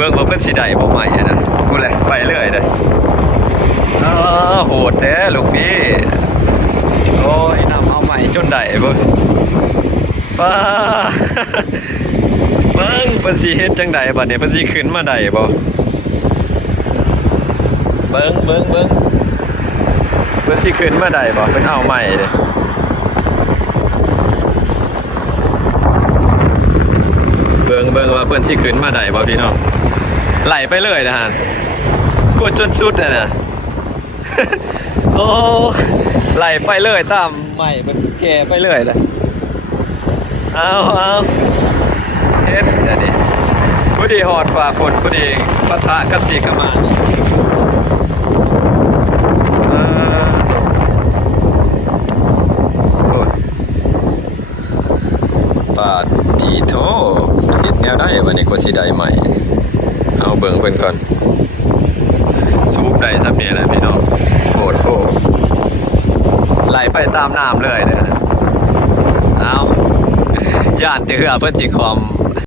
บิ่งว่าเพิ่นสิได้บ่ใหม่นะพูดเลยไปเรื่อยเลยโหดแท้ลูกพี่โอ้ยนำเอาใหม่จนได้เบิ่งป้าเบิ่งเพิ่นสิเฮ็ดจังไดบัดนี้เพิ่นสิขึ้นมาได้บ่เบิ่งเพิ่นสิขึ้นมาได้บ่เพิ่นเอาใหม่เด้เบิ่งว่าเพิ่นสิขึ้นมาได้บ่พี่น้องไหลไปเลยนะฮะกดจนสุดนะโอ้ไหลไปเลยตามใหม่มันแก่ไปเลยเลยเอาเฮ็ดเดี๋ยวนี้ผู้ดีหอดฝ่าฝนผู้ดีปะทะกับสีขมานปาดดีโถเฮ็ดแนวได้วันนี้ก็สิได้ใหม่เอาเบิ่งเพิ่นก่อนซูปได้สักเพียนะพี่น้องโหดไหลไปตามน้ำเลยเนี่ยเอาย่านเตือเพิ่นสิคอม